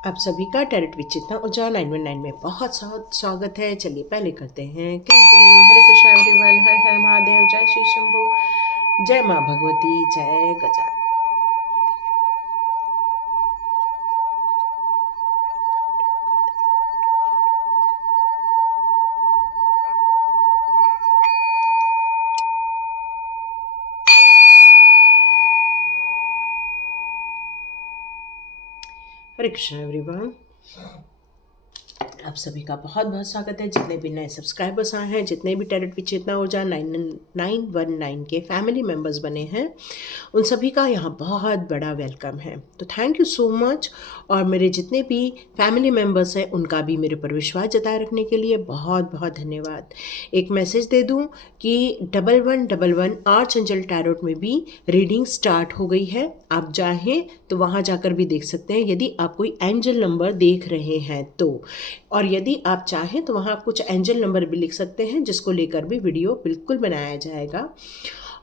आप सभी का टैरेट विचित्र ऊर्जा 919 में बहुत स्वागत है। चलिए पहले करते हैं क्लींजिंग। हरे कृष्णा एवरीवन, हर हर महादेव, जय श्री शंभू, जय माँ भगवती, जय गजानन। हरे कृष्णा एवरीवन, आप सभी का बहुत बहुत स्वागत है। जितने भी नए सब्सक्राइबर्स आए हैं, जितने भी टैरेट विचेतना ऊर्जा 919 के फैमिली मेंबर्स बने हैं, उन सभी का यहाँ बहुत बड़ा वेलकम है। तो थैंक यू सो मच। और मेरे जितने भी फैमिली मेंबर्स हैं उनका भी मेरे पर विश्वास जताए रखने के लिए बहुत बहुत धन्यवाद। एक मैसेज दे दूँ कि 1111 आर्च एंजल टैरोट में भी रीडिंग स्टार्ट हो गई है। आप चाहें तो वहाँ जाकर भी देख सकते हैं यदि आप कोई एंजल नंबर देख रहे हैं तो। और यदि आप चाहें तो वहाँ कुछ एंजल नंबर भी लिख सकते हैं, जिसको लेकर भी वीडियो बिल्कुल बनाया जाएगा।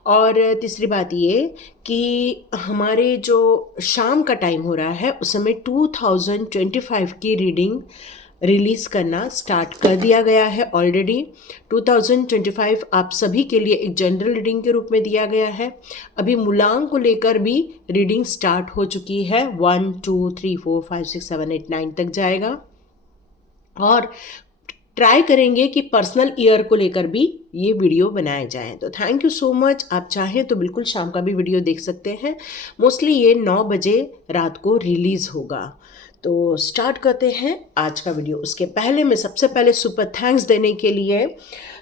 और तीसरी बात ये कि हमारे जो शाम का टाइम हो रहा है उस समय 2025 की रीडिंग रिलीज़ करना स्टार्ट कर दिया गया है ऑलरेडी। 2025 आप सभी के लिए एक जनरल रीडिंग के रूप में दिया गया है। अभी मूलांक को लेकर भी रीडिंग स्टार्ट हो चुकी है। 1 2 3 4 5 6 7 8 9 तक जाएगा। और ट्राई करेंगे कि पर्सनल ईयर को लेकर भी ये वीडियो बनाए जाएं। तो थैंक यू सो मच। आप चाहें तो बिल्कुल शाम का भी वीडियो देख सकते हैं। मोस्टली ये 9 बजे रात को रिलीज़ होगा। तो स्टार्ट करते हैं आज का वीडियो। उसके पहले मैं सबसे पहले सुपर थैंक्स देने के लिए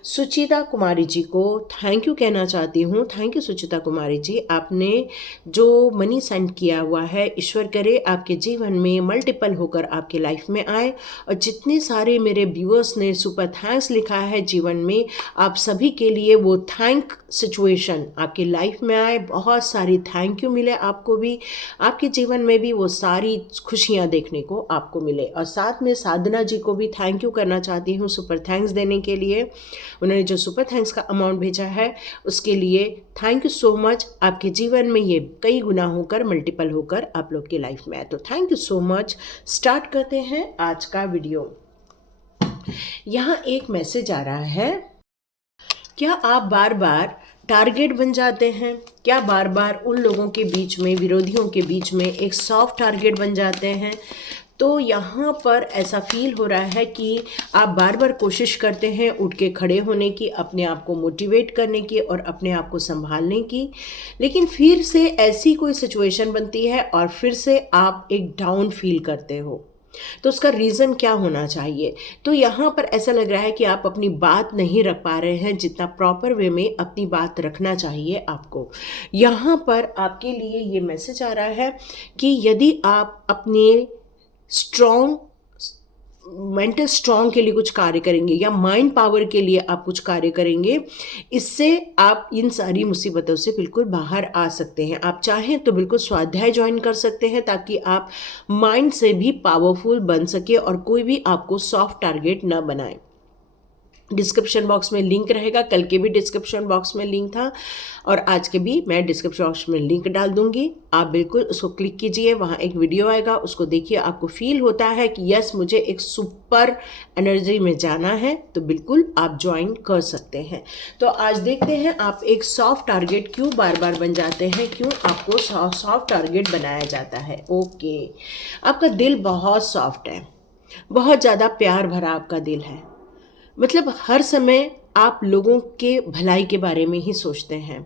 सुचिता कुमारी जी को थैंक यू कहना चाहती हूँ। थैंक यू सुचिता कुमारी जी, आपने जो मनी सेंड किया हुआ है, ईश्वर करे आपके जीवन में मल्टीपल होकर आपके लाइफ में आए। और जितने सारे मेरे व्यूअर्स ने सुपर थैंक्स लिखा है जीवन में, आप सभी के लिए वो थैंक सिचुएशन आपकी लाइफ में आए। बहुत सारी थैंक यू मिले आपको भी, आपके जीवन में भी वो सारी खुशियाँ देखने को आपको मिले। और साथ में साधना जी को भी थैंक यू करना चाहती हूँ सुपर थैंक्स देने के लिए। उन्होंने जो सुपर थैंक्स का अमाउंट भेजा है उसके लिए थैंक यू सो मच। आपके जीवन में ये कई गुना होकर मल्टीपल होकर आप लोग की लाइफ में आए। तो thank you so much. Start करते हैं आज का वीडियो। यहाँ एक मैसेज आ रहा है, क्या आप बार बार टारगेट बन जाते हैं? क्या बार बार उन लोगों के बीच में, विरोधियों के बीच में एक सॉफ्ट टारगेट बन जाते हैं? तो यहाँ पर ऐसा फील हो रहा है कि आप बार बार कोशिश करते हैं उठ के खड़े होने की, अपने आप को मोटिवेट करने की और अपने आप को संभालने की, लेकिन फिर से ऐसी कोई सिचुएशन बनती है और फिर से आप एक डाउन फील करते हो। तो उसका रीज़न क्या होना चाहिए? तो यहाँ पर ऐसा लग रहा है कि आप अपनी बात नहीं रख पा रहे हैं जितना प्रॉपर वे में अपनी बात रखना चाहिए आपको। यहाँ पर आपके लिए ये मैसेज आ रहा है कि यदि आप अपने स्ट्रॉन्ग मेंटल स्ट्रॉन्ग के लिए कुछ कार्य करेंगे या माइंड पावर के लिए आप कुछ कार्य करेंगे, इससे आप इन सारी मुसीबतों से बिल्कुल बाहर आ सकते हैं। आप चाहें तो बिल्कुल स्वाध्याय ज्वाइन कर सकते हैं ताकि आप माइंड से भी पावरफुल बन सके और कोई भी आपको सॉफ्ट टारगेट ना बनाए। डिस्क्रिप्शन बॉक्स में लिंक रहेगा, कल के भी डिस्क्रिप्शन बॉक्स में लिंक था और आज के भी मैं डिस्क्रिप्शन बॉक्स में लिंक डाल दूंगी। आप बिल्कुल उसको क्लिक कीजिए, वहाँ एक वीडियो आएगा, उसको देखिए। आपको फील होता है कि यस मुझे एक सुपर एनर्जी में जाना है, तो बिल्कुल आप ज्वाइन कर सकते हैं। तो आज देखते हैं आप एक सॉफ्ट टारगेट क्यों बार बार बन जाते हैं, क्यों आपको सॉफ्ट टारगेट बनाया जाता है। ओके, आपका दिल बहुत सॉफ्ट है, बहुत ज़्यादा प्यार भरा आपका दिल है। मतलब हर समय आप लोगों के भलाई के बारे में ही सोचते हैं।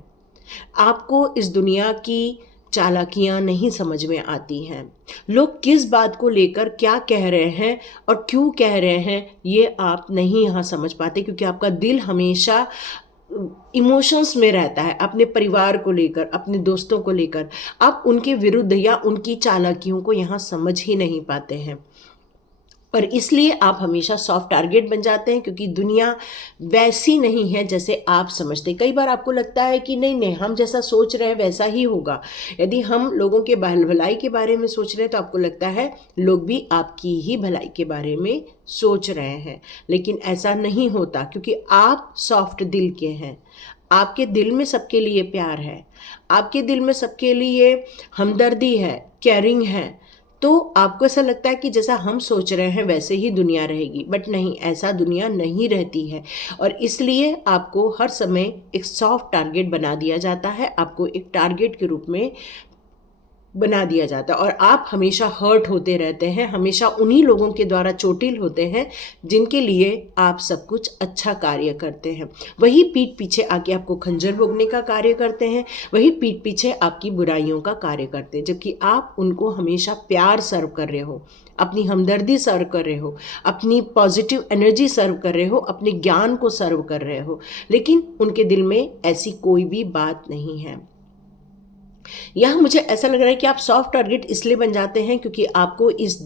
आपको इस दुनिया की चालाकियाँ नहीं समझ में आती हैं। लोग किस बात को लेकर क्या कह रहे हैं और क्यों कह रहे हैं, ये आप नहीं यहाँ समझ पाते, क्योंकि आपका दिल हमेशा इमोशंस में रहता है। अपने परिवार को लेकर, अपने दोस्तों को लेकर आप उनके विरुद्ध या उनकी चालाकियों को यहाँ समझ ही नहीं पाते हैं। और इसलिए आप हमेशा सॉफ्ट टारगेट बन जाते हैं, क्योंकि दुनिया वैसी नहीं है जैसे आप समझते। कई बार आपको लगता है कि नहीं नहीं, हम जैसा सोच रहे हैं वैसा ही होगा। यदि हम लोगों के भलाई के बारे में सोच रहे हैं तो आपको लगता है लोग भी आपकी ही भलाई के बारे में सोच रहे हैं, लेकिन ऐसा नहीं होता, क्योंकि आप सॉफ्ट दिल के हैं। आपके दिल में सबके लिए प्यार है, आपके दिल में सबके लिए हमदर्दी है, केयरिंग है। तो आपको ऐसा लगता है कि जैसा हम सोच रहे हैं वैसे ही दुनिया रहेगी, बट नहीं, ऐसा दुनिया नहीं रहती है। और इसलिए आपको हर समय एक सॉफ्ट टारगेट बना दिया जाता है, आपको एक टारगेट के रूप में बना दिया जाता है, और आप हमेशा हर्ट होते रहते हैं, हमेशा उन्हीं लोगों के द्वारा चोटिल होते हैं जिनके लिए आप सब कुछ अच्छा कार्य करते हैं। वही पीठ पीछे आके आपको खंजर भोगने का कार्य करते हैं, वही पीठ पीछे आपकी बुराइयों का कार्य करते हैं, जबकि आप उनको हमेशा प्यार सर्व कर रहे हो, अपनी हमदर्दी सर्व कर रहे हो, अपनी पॉजिटिव एनर्जी सर्व कर रहे हो, अपने ज्ञान को सर्व कर रहे हो, लेकिन उनके दिल में ऐसी कोई भी बात नहीं है। यहाँ मुझे ऐसा लग रहा है कि आप सॉफ्ट टारगेट इसलिए बन जाते हैं क्योंकि आपको इस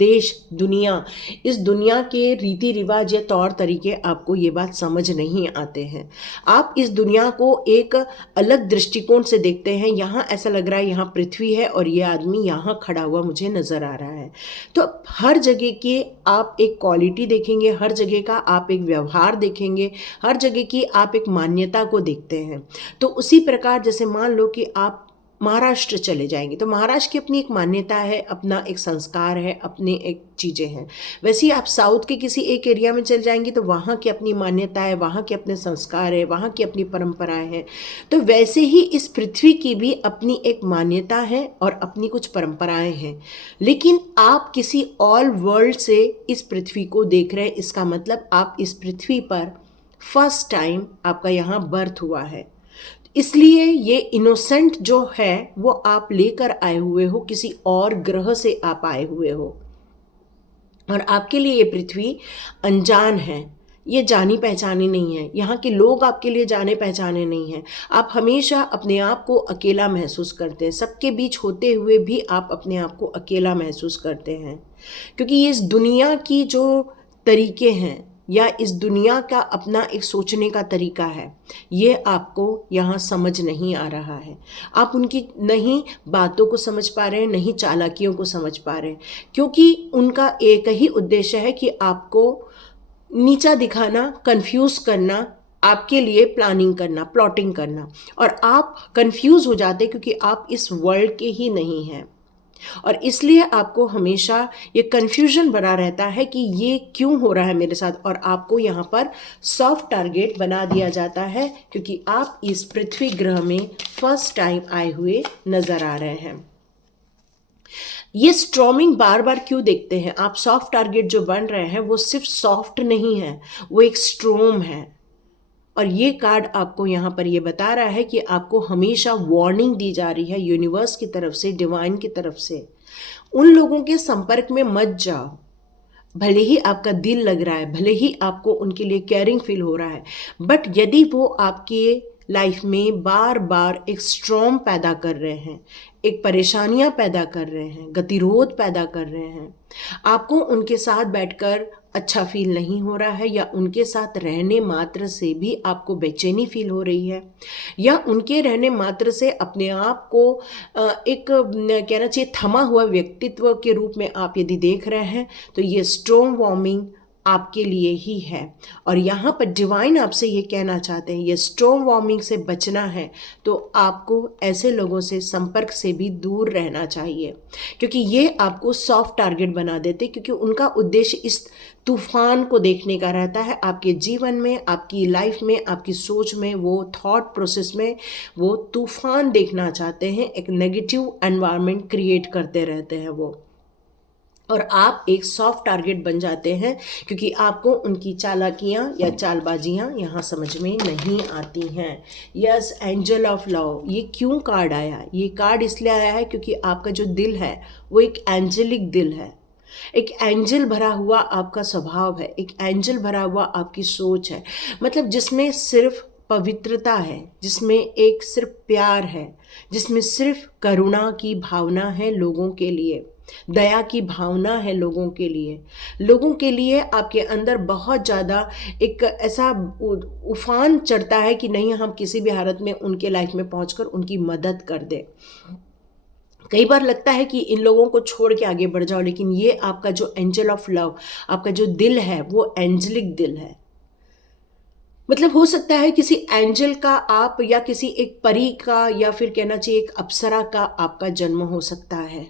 दुनिया के रीति रिवाज या तौर तरीके आपको ये बात समझ नहीं आते हैं। आप इस दुनिया को एक अलग दृष्टिकोण से देखते हैं। यहाँ ऐसा लग रहा है यहाँ पृथ्वी है और ये आदमी यहाँ खड़ा हुआ मुझे नज़र आ रहा है। तो हर जगह के आप एक क्वालिटी देखेंगे, हर जगह का आप एक व्यवहार देखेंगे, हर जगह की आप एक मान्यता को देखते हैं। तो उसी प्रकार जैसे मान लो कि आप महाराष्ट्र चले जाएंगे तो महाराष्ट्र की अपनी एक मान्यता है, अपना एक संस्कार है, अपने एक चीज़ें हैं। वैसे ही आप साउथ के किसी एक एरिया में चल जाएंगे तो वहाँ की अपनी मान्यता है, वहाँ के अपने संस्कार है, वहाँ की अपनी परंपराएं हैं। तो वैसे ही इस पृथ्वी की भी अपनी एक मान्यता है और अपनी कुछ परंपराएं हैं। लेकिन आप किसी ऑल वर्ल्ड से इस पृथ्वी को देख रहे हैं, इसका मतलब आप इस पृथ्वी पर फर्स्ट टाइम आपका यहाँ बर्थ हुआ है। इसलिए ये इनोसेंट जो है वो आप लेकर आए हुए हो, किसी और ग्रह से आप आए हुए हो, और आपके लिए ये पृथ्वी अनजान है, ये जानी पहचानी नहीं है। यहाँ के लोग आपके लिए जाने पहचाने नहीं हैं। आप हमेशा अपने आप को अकेला महसूस करते हैं, सबके बीच होते हुए भी आप अपने आप को अकेला महसूस करते हैं, क्योंकि ये इस दुनिया की जो तरीके हैं या इस दुनिया का अपना एक सोचने का तरीका है, ये आपको यहाँ समझ नहीं आ रहा है। आप उनकी नहीं बातों को समझ पा रहे हैं, नहीं चालाकियों को समझ पा रहे हैं, क्योंकि उनका एक ही उद्देश्य है कि आपको नीचा दिखाना, कंफ्यूज करना, आपके लिए प्लानिंग करना, प्लॉटिंग करना, और आप कंफ्यूज हो जाते क्योंकि आप इस वर्ल्ड के ही नहीं हैं। और इसलिए आपको हमेशा ये कन्फ्यूजन बना रहता है कि ये क्यों हो रहा है मेरे साथ, और आपको यहाँ पर सॉफ्ट टारगेट बना दिया जाता है क्योंकि आप इस पृथ्वी ग्रह में फर्स्ट टाइम आए हुए नजर आ रहे हैं। ये स्ट्रॉमिंग बार बार क्यों देखते हैं आप? सॉफ्ट टारगेट जो बन रहे हैं वो सिर्फ सॉफ्ट नहीं है, वो एक स्ट्रॉम है। और ये कार्ड आपको यहाँ पर ये बता रहा है कि आपको हमेशा वार्निंग दी जा रही है यूनिवर्स की तरफ से, डिवाइन की तरफ से। उन लोगों के संपर्क में मत जाओ, भले ही आपका दिल लग रहा है, भले ही आपको उनके लिए केयरिंग फील हो रहा है, बट यदि वो आपके लाइफ में बार बार एक स्ट्रॉम पैदा कर रहे हैं, एक परेशानियां पैदा कर रहे हैं, गतिरोध पैदा कर रहे हैं, आपको उनके साथ बैठकर अच्छा फील नहीं हो रहा है, या उनके साथ रहने मात्र से भी आपको बेचैनी फील हो रही है, या उनके रहने मात्र से अपने आप को एक कहना चाहिए थमा हुआ व्यक्तित्व के रूप में आप यदि देख रहे हैं, तो ये स्ट्रॉम वार्मिंग आपके लिए ही है। और यहाँ पर डिवाइन आपसे ये कहना चाहते हैं, ये स्टॉर्म वार्मिंग से बचना है तो आपको ऐसे लोगों से संपर्क से भी दूर रहना चाहिए, क्योंकि ये आपको सॉफ्ट टारगेट बना देते, क्योंकि उनका उद्देश्य इस तूफान को देखने का रहता है आपके जीवन में, आपकी लाइफ में, आपकी सोच में, वो थॉट प्रोसेस में वो तूफान देखना चाहते हैं, एक नेगेटिव एनवायरनमेंट क्रिएट करते रहते हैं वो। और आप एक सॉफ्ट टारगेट बन जाते हैं क्योंकि आपको उनकी चालाकियाँ या चालबाजियाँ यहाँ समझ में नहीं आती हैं। यस, एंजल ऑफ लव, ये क्यों कार्ड आया? ये कार्ड इसलिए आया है क्योंकि आपका जो दिल है वो एक एंजेलिक दिल है, एक एंजल भरा हुआ आपका स्वभाव है, एक एंजल भरा हुआ आपकी सोच है, मतलब जिसमें सिर्फ पवित्रता है, जिसमें एक सिर्फ प्यार है, जिसमें सिर्फ करुणा की भावना है लोगों के लिए, दया की भावना है लोगों के लिए। लोगों के लिए आपके अंदर बहुत ज़्यादा एक ऐसा उफान चढ़ता है कि नहीं, हम किसी भी हालत में उनके लाइफ में पहुंचकर उनकी मदद कर दे। कई बार लगता है कि इन लोगों को छोड़ के आगे बढ़ जाओ, लेकिन ये आपका जो एंजल ऑफ लव, आपका जो दिल है वो एंजलिक दिल है। मतलब हो सकता है किसी एंजल का आप, या किसी एक परी का, या फिर कहना चाहिए एक अप्सरा का आपका जन्म हो सकता है।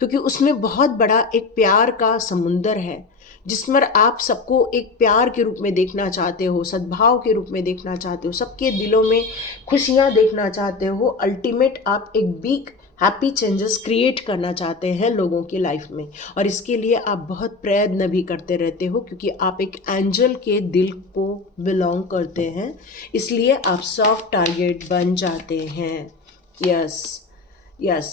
क्योंकि उसमें बहुत बड़ा एक प्यार का समुंदर है, जिसमें आप सबको एक प्यार के रूप में देखना चाहते हो, सद्भाव के रूप में देखना चाहते हो, सबके दिलों में खुशियाँ देखना चाहते हो। अल्टीमेट आप एक बिग हैप्पी चेंजेस क्रिएट करना चाहते हैं लोगों की लाइफ में, और इसके लिए आप बहुत प्रयत्न भी करते रहते हो, क्योंकि आप एक एंजल के दिल को बिलोंग करते हैं, इसलिए आप सॉफ्ट टारगेट बन जाते हैं। Yes, yes.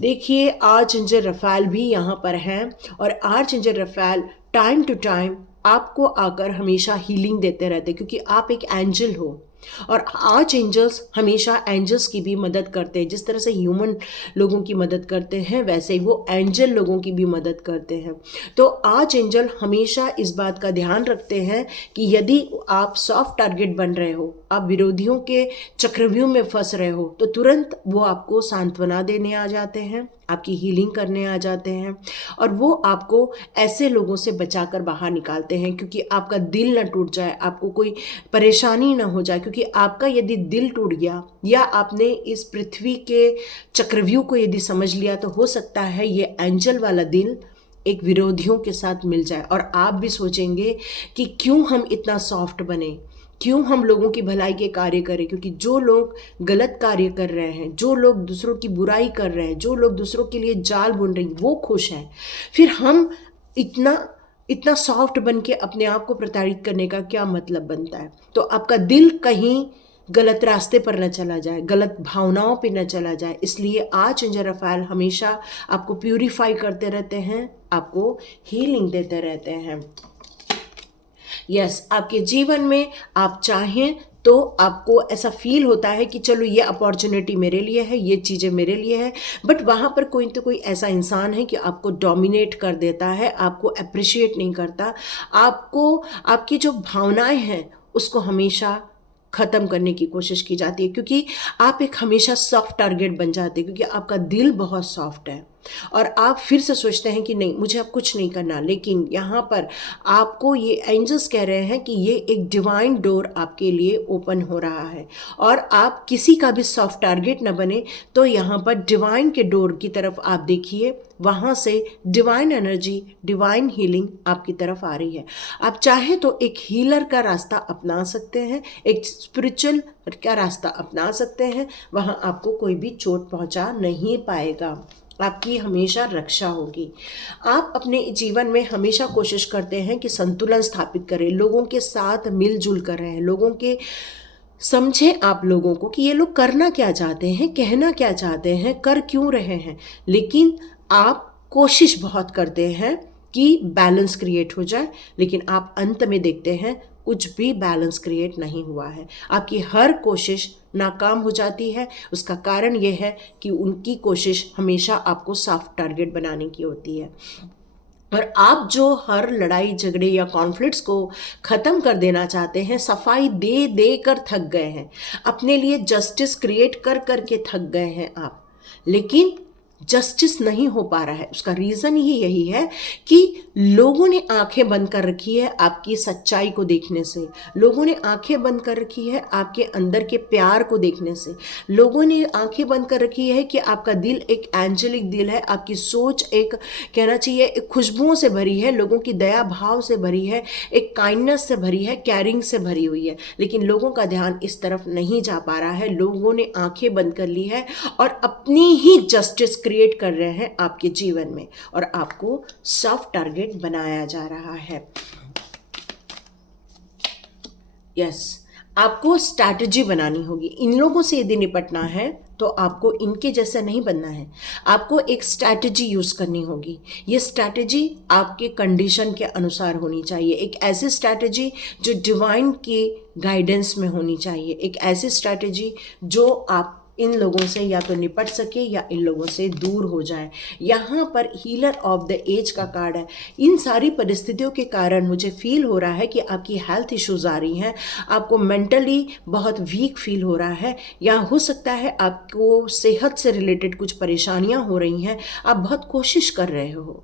देखिए आर्चएंजल रफाल भी यहाँ पर हैं, और आर्चएंजल रफाल टाइम टू टाइम आपको आकर हमेशा हीलिंग देते रहते, क्योंकि आप एक एंजल हो, और आर्च एंजल्स हमेशा एंजल्स की भी मदद करते हैं। जिस तरह से ह्यूमन लोगों की मदद करते हैं, वैसे ही वो एंजल लोगों की भी मदद करते हैं। तो आर्च एंजल हमेशा इस बात का ध्यान रखते हैं कि यदि आप सॉफ्ट टारगेट बन रहे हो, आप विरोधियों के चक्रव्यूह में फंस रहे हो, तो तुरंत वो आपको सांत्वना देने आ जाते हैं, आपकी हीलिंग करने आ जाते हैं, और वो आपको ऐसे लोगों से बचाकर बाहर निकालते हैं, क्योंकि आपका दिल ना टूट जाए, आपको कोई परेशानी ना हो जाए। क्योंकि आपका यदि दिल टूट गया, या आपने इस पृथ्वी के चक्रव्यूह को यदि समझ लिया, तो हो सकता है ये एंजल वाला दिल एक विरोधियों के साथ मिल जाए, और आप भी सोचेंगे कि क्यों हम इतना सॉफ्ट बने, क्यों हम लोगों की भलाई के कार्य करें। क्योंकि जो लोग गलत कार्य कर रहे हैं, जो लोग दूसरों की बुराई कर रहे हैं, जो लोग दूसरों के लिए जाल बुन रहे हैं, वो खुश हैं। फिर हम इतना इतना सॉफ्ट बन के अपने आप को प्रताड़ित करने का क्या मतलब बनता है। तो आपका दिल कहीं गलत रास्ते पर न चला जाए, गलत भावनाओं पे न चला जाए, इसलिए आर्चएंजल रफाल हमेशा आपको प्यूरिफाई करते रहते हैं, आपको हीलिंग देते रहते हैं। यस, आपके जीवन में आप चाहें तो आपको ऐसा फील होता है कि चलो ये अपॉर्चुनिटी मेरे लिए है, ये चीज़ें मेरे लिए है, बट वहाँ पर कोई तो कोई ऐसा इंसान है कि आपको डोमिनेट कर देता है, आपको अप्रिशिएट नहीं करता, आपको आपकी जो भावनाएं हैं उसको हमेशा ख़त्म करने की कोशिश की जाती है, क्योंकि आप एक हमेशा सॉफ्ट टारगेट बन जाते हैं, क्योंकि आपका दिल बहुत सॉफ्ट है, और आप फिर से सोचते हैं कि नहीं, मुझे अब कुछ नहीं करना। लेकिन यहाँ पर आपको ये एंजल्स कह रहे हैं कि ये एक डिवाइन डोर आपके लिए ओपन हो रहा है, और आप किसी का भी सॉफ्ट टारगेट न बने। तो यहाँ पर डिवाइन के डोर की तरफ आप देखिए, वहाँ से डिवाइन एनर्जी, डिवाइन हीलिंग आपकी तरफ आ रही है। आप चाहे तो एक हीलर का रास्ता अपना सकते हैं, एक स्पिरिचुअल का रास्ता अपना सकते हैं, वहाँ आपको कोई भी चोट पहुँचा नहीं पाएगा, आपकी हमेशा रक्षा होगी। आप अपने जीवन में हमेशा कोशिश करते हैं कि संतुलन स्थापित करें, लोगों के साथ मिलजुल कर रहें, लोगों के समझें आप लोगों को कि ये लोग करना क्या चाहते हैं, कहना क्या चाहते हैं, कर क्यों रहे हैं। लेकिन आप कोशिश बहुत करते हैं कि बैलेंस क्रिएट हो जाए, लेकिन आप अंत में देखते हैं कुछ भी बैलेंस क्रिएट नहीं हुआ है, आपकी हर कोशिश नाकाम हो जाती है। उसका कारण यह है कि उनकी कोशिश हमेशा आपको सॉफ्ट टारगेट बनाने की होती है, और आप जो हर लड़ाई झगड़े या कॉन्फ्लिक्ट्स को ख़त्म कर देना चाहते हैं, सफाई दे दे कर थक गए हैं, अपने लिए जस्टिस क्रिएट कर कर के थक गए हैं आप, लेकिन जस्टिस नहीं हो पा रहा है। उसका रीज़न ही यही है कि लोगों ने आंखें बंद कर रखी है आपकी सच्चाई को देखने से, लोगों ने आंखें बंद कर रखी है आपके अंदर के प्यार को देखने से, लोगों ने आंखें बंद कर रखी है कि आपका दिल एक एंजेलिक दिल है, आपकी सोच एक, कहना चाहिए, एक खुशबुओं से भरी है, लोगों की दया भाव से भरी है, एक काइंडनेस से भरी है, कैरिंग से भरी हुई है। लेकिन लोगों का ध्यान इस तरफ नहीं जा पा रहा है, लोगों ने आंखें बंद कर ली है और अपनी ही जस्टिस क्रिएट कर रहे हैं आपके जीवन में, और आपको सॉफ्ट टारगेट बनाया जा रहा है। यस, आपको स्ट्रैटेजी बनानी होगी। इन लोगों से यदि निपटना है तो आपको इनके जैसा नहीं बनना है, आपको एक स्ट्रैटेजी यूज़ करनी होगी। ये स्ट्रैटेजी आपके कंडीशन के अनुसार होनी चाहिए, एक ऐसी स्ट्रैटेजी जो डिवाइन की गाइडेंस में होनी चाहिए, एक ऐसी स्ट्रैटेजी जो आप इन लोगों से या तो निपट सके या इन लोगों से दूर हो जाए। यहाँ पर हीलर ऑफ द एज का कार्ड है। इन सारी परिस्थितियों के कारण मुझे फील हो रहा है कि आपकी हेल्थ इश्यूज आ रही हैं, आपको मेंटली बहुत वीक फील हो रहा है, या हो सकता है आपको सेहत से रिलेटेड कुछ परेशानियाँ हो रही हैं। आप बहुत कोशिश कर रहे हो,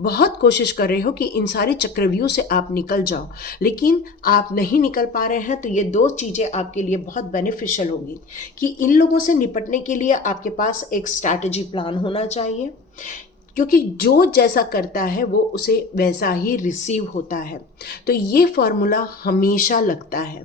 बहुत कोशिश कर रहे हो कि इन सारे चक्रव्यूह से आप निकल जाओ, लेकिन आप नहीं निकल पा रहे हैं। तो ये दो चीज़ें आपके लिए बहुत बेनिफिशियल होगी कि इन लोगों से निपटने के लिए आपके पास एक स्ट्रैटेजी प्लान होना चाहिए, क्योंकि जो जैसा करता है वो उसे वैसा ही रिसीव होता है। तो ये फॉर्मूला हमेशा लगता है।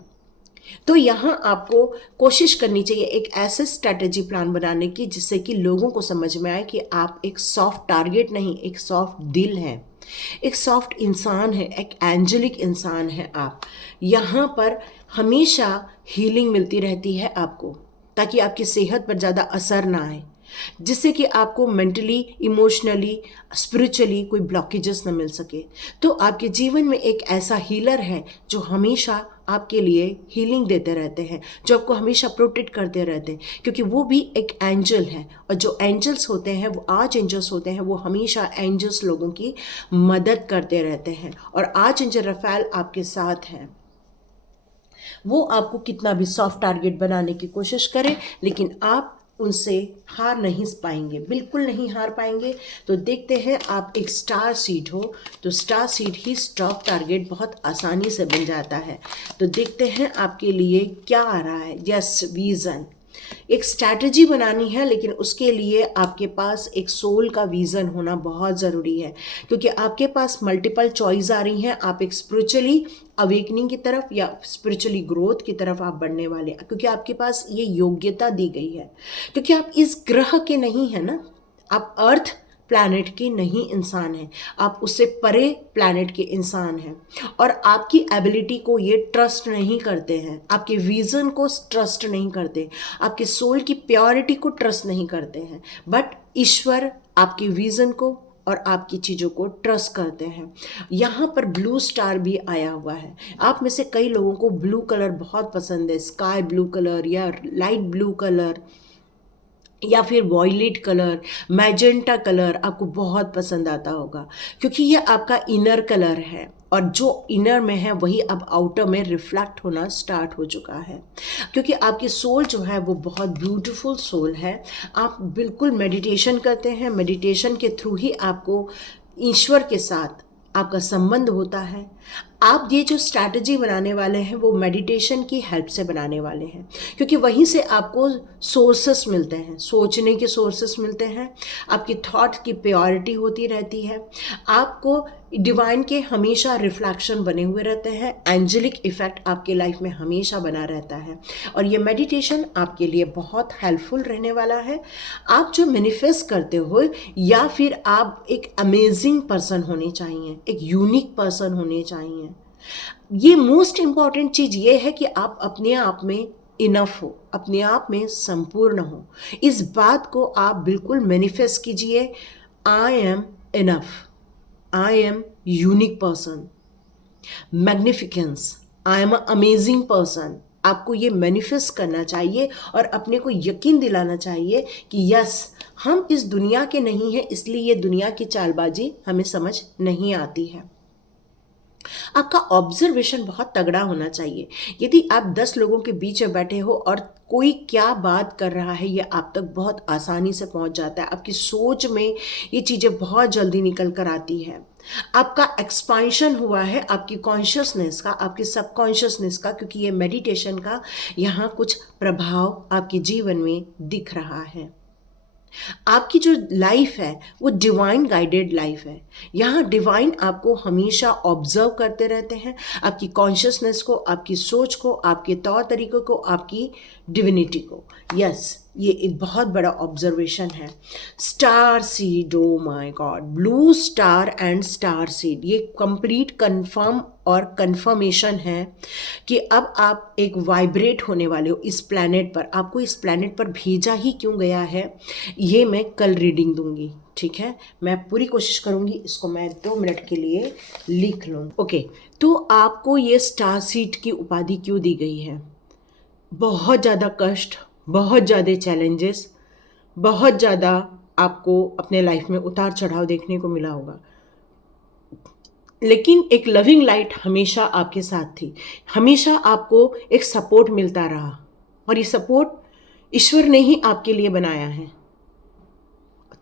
तो यहाँ आपको कोशिश करनी चाहिए एक ऐसे स्ट्रैटेजी प्लान बनाने की जिससे कि लोगों को समझ में आए कि आप एक सॉफ्ट टारगेट नहीं, एक सॉफ्ट दिल है, एक सॉफ्ट इंसान है, एक एंजेलिक इंसान है आप। यहाँ पर हमेशा हीलिंग मिलती रहती है आपको, ताकि आपकी सेहत पर ज़्यादा असर ना आए, जिससे कि आपको मेंटली, इमोशनली, स्पिरिचुअली कोई ब्लॉकेजेस न मिल सके। तो आपके जीवन में एक ऐसा हीलर है जो हमेशा आपके लिए हीलिंग देते रहते हैं, जो आपको हमेशा प्रोटेक्ट करते रहते हैं, क्योंकि वो भी एक एंजल है। और जो एंजल्स होते हैं, वो आर्च एंजल्स होते हैं, वो हमेशा एंजल्स लोगों की मदद करते रहते हैं। और आर्च एंजल रफाएल आपके साथ हैं। वो आपको कितना भी सॉफ्ट टारगेट बनाने की कोशिश करें, लेकिन आप उनसे हार नहीं पाएंगे, बिल्कुल नहीं हार पाएंगे। तो देखते हैं, आप एक स्टार सीड हो तो स्टार सीड ही सॉफ्ट टारगेट बहुत आसानी से बन जाता है। तो देखते हैं आपके लिए क्या आ रहा है। यस, विज़न, एक स्ट्रैटेजी बनानी है, लेकिन उसके लिए आपके पास एक सोल का विज़न होना बहुत ज़रूरी है, क्योंकि आपके पास मल्टीपल चॉइस आ रही हैं। आप एक स्पिरिचुअली अवेकनिंग की तरफ या स्पिरिचुअली ग्रोथ की तरफ आप बढ़ने वाले हैं, क्योंकि आपके पास ये योग्यता दी गई है। क्योंकि आप इस ग्रह के नहीं हैं ना, आप अर्थ प्लैनेट के नहीं इंसान हैं, आप उससे परे प्लैनेट के इंसान हैं। और आपकी एबिलिटी को ये ट्रस्ट नहीं करते हैं, आपके विज़न को ट्रस्ट नहीं करते, आपके सोल की प्योरिटी को ट्रस्ट नहीं करते हैं। बट ईश्वर आपके विज़न को और आपकी चीज़ों को ट्रस्ट करते हैं। यहाँ पर ब्लू स्टार भी आया हुआ है। आप में से कई लोगों को ब्लू कलर बहुत पसंद है, स्काई ब्लू कलर या लाइट ब्लू कलर या फिर वॉयलेट कलर, मैजेंटा कलर आपको बहुत पसंद आता होगा, क्योंकि ये आपका इनर कलर है। और जो इनर में है वही अब आउटर में रिफ्लेक्ट होना स्टार्ट हो चुका है, क्योंकि आपकी सोल जो है वो बहुत ब्यूटीफुल सोल है। आप बिल्कुल मेडिटेशन करते हैं, मेडिटेशन के थ्रू ही आपको ईश्वर के साथ आपका संबंध होता है। आप ये जो स्ट्रैटेजी बनाने वाले हैं वो मेडिटेशन की हेल्प से बनाने वाले हैं, क्योंकि वहीं से आपको सोर्सेस मिलते हैं, सोचने के सोर्सेस मिलते हैं, आपकी थॉट की प्योरिटी होती रहती है, आपको डिवाइन के हमेशा रिफ्लेक्शन बने हुए रहते हैं, एंजेलिक इफेक्ट आपके लाइफ में हमेशा बना रहता है। और ये मेडिटेशन आपके लिए बहुत हेल्पफुल रहने वाला है। आप जो मैनिफेस्ट करते हो, या फिर आप एक अमेजिंग पर्सन होने चाहिए, एक यूनिक पर्सन होने चाहिए। ये मोस्ट इम्पॉर्टेंट चीज़ ये है कि आप अपने आप में इनफ हो, अपने आप में संपूर्ण हो। इस बात को आप बिल्कुल मैनिफेस्ट कीजिए। I am enough, I am unique person, magnificence, I am a amazing person. आपको ये मैनिफेस्ट करना चाहिए और अपने को यकीन दिलाना चाहिए कि यस, हम इस दुनिया के नहीं हैं, इसलिए ये दुनिया की चालबाजी हमें समझ नहीं आती है। आपका ऑब्जर्वेशन बहुत तगड़ा होना चाहिए। यदि आप 10 लोगों के बीच में बैठे हो और कोई क्या बात कर रहा है, ये आप तक बहुत आसानी से पहुंच जाता है। आपकी सोच में ये चीज़ें बहुत जल्दी निकल कर आती है। आपका एक्सपांशन हुआ है आपकी कॉन्शियसनेस का, आपके सबकॉन्शियसनेस का, क्योंकि ये मेडिटेशन का यहाँ कुछ प्रभाव आपके जीवन में दिख रहा है। आपकी जो लाइफ है वो डिवाइन गाइडेड लाइफ है। यहाँ डिवाइन आपको हमेशा ऑब्जर्व करते रहते हैं, आपकी कॉन्शियसनेस को, आपकी सोच को, आपके तौर तरीकों को, आपकी डिविनिटी को। यस, ये एक बहुत बड़ा ऑब्जर्वेशन है। Star seed, oh my God, blue star and star seed, ये कंप्लीट कंफर्म और कंफर्मेशन है कि अब आप एक वाइब्रेट होने वाले हो इस प्लैनेट पर। आपको इस प्लैनेट पर भेजा ही क्यों गया है, ये मैं कल रीडिंग दूंगी, ठीक है। मैं पूरी कोशिश करूंगी इसको मैं 2 मिनट के लिए लिख लूँ। ओके, तो आपको ये स्टार सीड की उपाधि क्यों दी गई है? बहुत ज़्यादा कष्ट, बहुत ज़्यादा चैलेंजेस, बहुत ज़्यादा आपको अपने लाइफ में उतार चढ़ाव देखने को मिला होगा, लेकिन एक लविंग लाइट हमेशा आपके साथ थी। हमेशा आपको एक सपोर्ट मिलता रहा, और ये सपोर्ट ईश्वर ने ही आपके लिए बनाया है,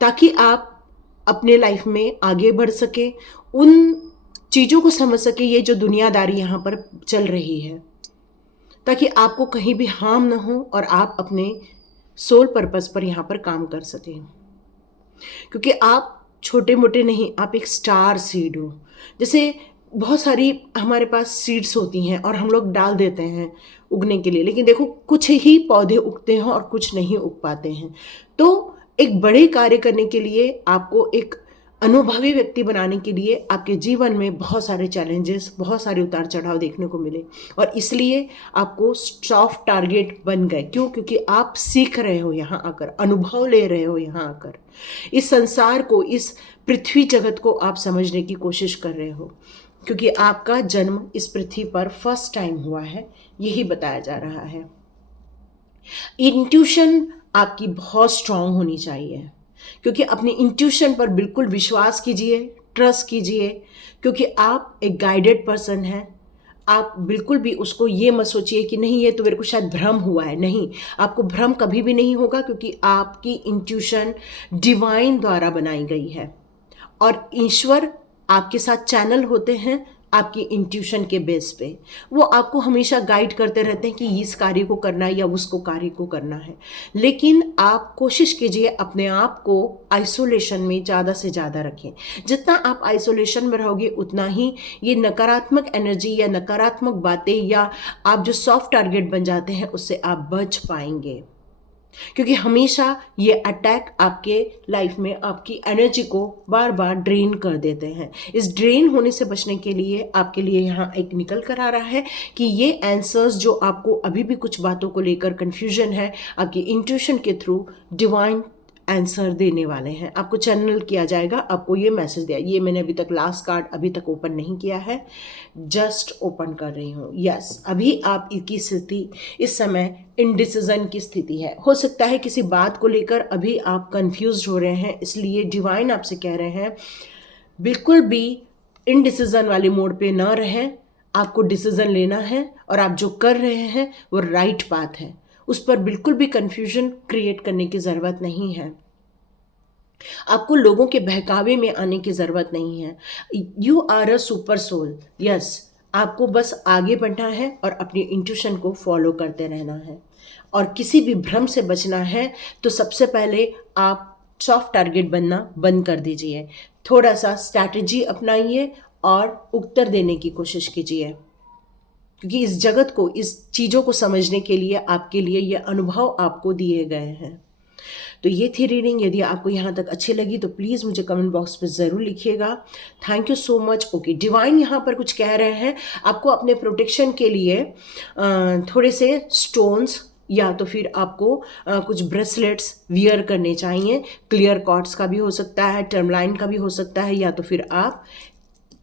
ताकि आप अपने लाइफ में आगे बढ़ सके, उन चीज़ों को समझ सके, ये जो दुनियादारी यहाँ पर चल रही है, ताकि आपको कहीं भी हार्म ना हो और आप अपने सोल पर्पस पर यहाँ पर काम कर सकें। क्योंकि आप छोटे मोटे नहीं, आप एक स्टार सीड हो। जैसे बहुत सारी हमारे पास सीड्स होती हैं और हम लोग डाल देते हैं उगने के लिए, लेकिन देखो कुछ ही पौधे उगते हैं और कुछ नहीं उग पाते हैं। तो एक बड़े कार्य करने के लिए, आपको एक अनुभवी व्यक्ति बनाने के लिए आपके जीवन में बहुत सारे चैलेंजेस, बहुत सारे उतार चढ़ाव देखने को मिले, और इसलिए आपको सॉफ्ट टारगेट बन गए। क्यों? क्योंकि आप सीख रहे हो यहाँ आकर, अनुभव ले रहे हो यहाँ आकर, इस संसार को, इस पृथ्वी जगत को आप समझने की कोशिश कर रहे हो, क्योंकि आपका जन्म इस पृथ्वी पर फर्स्ट टाइम हुआ है, यही बताया जा रहा है। इंट्यूशन आपकी बहुत स्ट्रांग होनी चाहिए, क्योंकि अपनी इंट्यूशन पर बिल्कुल विश्वास कीजिए, ट्रस्ट कीजिए, क्योंकि आप एक गाइडेड पर्सन हैं। आप बिल्कुल भी उसको ये मत सोचिए कि नहीं ये तो मेरे को शायद भ्रम हुआ है। नहीं, आपको भ्रम कभी भी नहीं होगा, क्योंकि आपकी इंट्यूशन डिवाइन द्वारा बनाई गई है, और ईश्वर आपके साथ चैनल होते हैं आपकी इंट्यूशन के बेस पे। वो आपको हमेशा गाइड करते रहते हैं कि इस कार्य को करना है या उसको कार्य को करना है। लेकिन आप कोशिश कीजिए अपने आप को आइसोलेशन में ज़्यादा से ज़्यादा रखें। जितना आप आइसोलेशन में रहोगे उतना ही ये नकारात्मक एनर्जी या नकारात्मक बातें, या आप जो सॉफ्ट टारगेट बन जाते हैं, उससे आप बच पाएंगे। क्योंकि हमेशा ये अटैक आपके लाइफ में आपकी एनर्जी को बार बार ड्रेन कर देते हैं। इस ड्रेन होने से बचने के लिए आपके लिए यहाँ एक निकल कर आ रहा है कि ये आंसर्स जो आपको अभी भी कुछ बातों को लेकर कंफ्यूजन है, आपकी इंट्यूशन के थ्रू डिवाइन आंसर देने वाले हैं, आपको चैनल किया जाएगा, आपको ये मैसेज दिया। ये मैंने अभी तक लास्ट कार्ड अभी तक ओपन नहीं किया है, जस्ट ओपन कर रही हूँ। यस, अभी आप की स्थिति इस समय इनडिसीजन की स्थिति है। हो सकता है किसी बात को लेकर अभी आप कंफ्यूज हो रहे हैं, इसलिए डिवाइन आपसे कह रहे हैं बिल्कुल भी इनडिसीजन वाले मोड पे ना रहें। आपको डिसीजन लेना है, और आप जो कर रहे हैं वो राइट पाथ है, उस पर बिल्कुल भी कंफ्यूजन क्रिएट करने की ज़रूरत नहीं है। आपको लोगों के बहकावे में आने की ज़रूरत नहीं है। You are a super soul. Yes, आपको बस आगे बढ़ना है और अपनी इंट्यूशन को फॉलो करते रहना है, और किसी भी भ्रम से बचना है तो सबसे पहले आप सॉफ्ट टारगेट बनना बंद कर दीजिए। थोड़ा सा स्ट्रैटेजी अपनाइए और उत्तर देने की कोशिश कीजिए, क्योंकि इस जगत को, इस चीज़ों को समझने के लिए आपके लिए ये अनुभव आपको दिए गए हैं। तो ये थी रीडिंग। यदि आपको यहाँ तक अच्छी लगी तो प्लीज़ मुझे कमेंट बॉक्स में ज़रूर लिखिएगा। Thank you so much. Okay, divine यहाँ पर कुछ कह रहे हैं, आपको अपने प्रोटेक्शन के लिए थोड़े से स्टोन्स या तो फिर आपको कुछ ब्रेसलेट्स वियर करने चाहिए। क्लियर कॉर्ड्स का भी हो सकता है, टर्मलाइन का भी हो सकता है, या तो फिर आप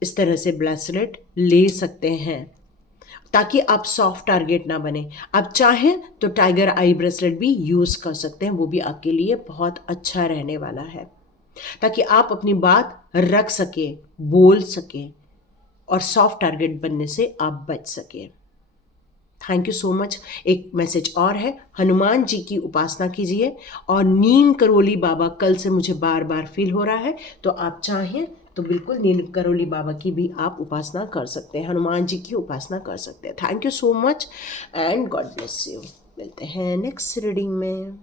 इस तरह से ब्रेसलेट ले सकते हैं ताकि आप सॉफ्ट टारगेट ना बने। आप चाहें तो टाइगर आई ब्रेसलेट भी यूज़ कर सकते हैं, वो भी आपके लिए बहुत अच्छा रहने वाला है, ताकि आप अपनी बात रख सके, बोल सके, और सॉफ्ट टारगेट बनने से आप बच सके। Thank you so much. एक मैसेज और है, हनुमान जी की उपासना कीजिए, और नीम करोली बाबा कल से मुझे बार बार फील हो रहा है, तो आप चाहें तो बिल्कुल नीम करोली बाबा की भी आप उपासना कर सकते हैं, हनुमान जी की उपासना कर सकते हैं। Thank you so much and God bless you. मिलते हैं नेक्स्ट रीडिंग में।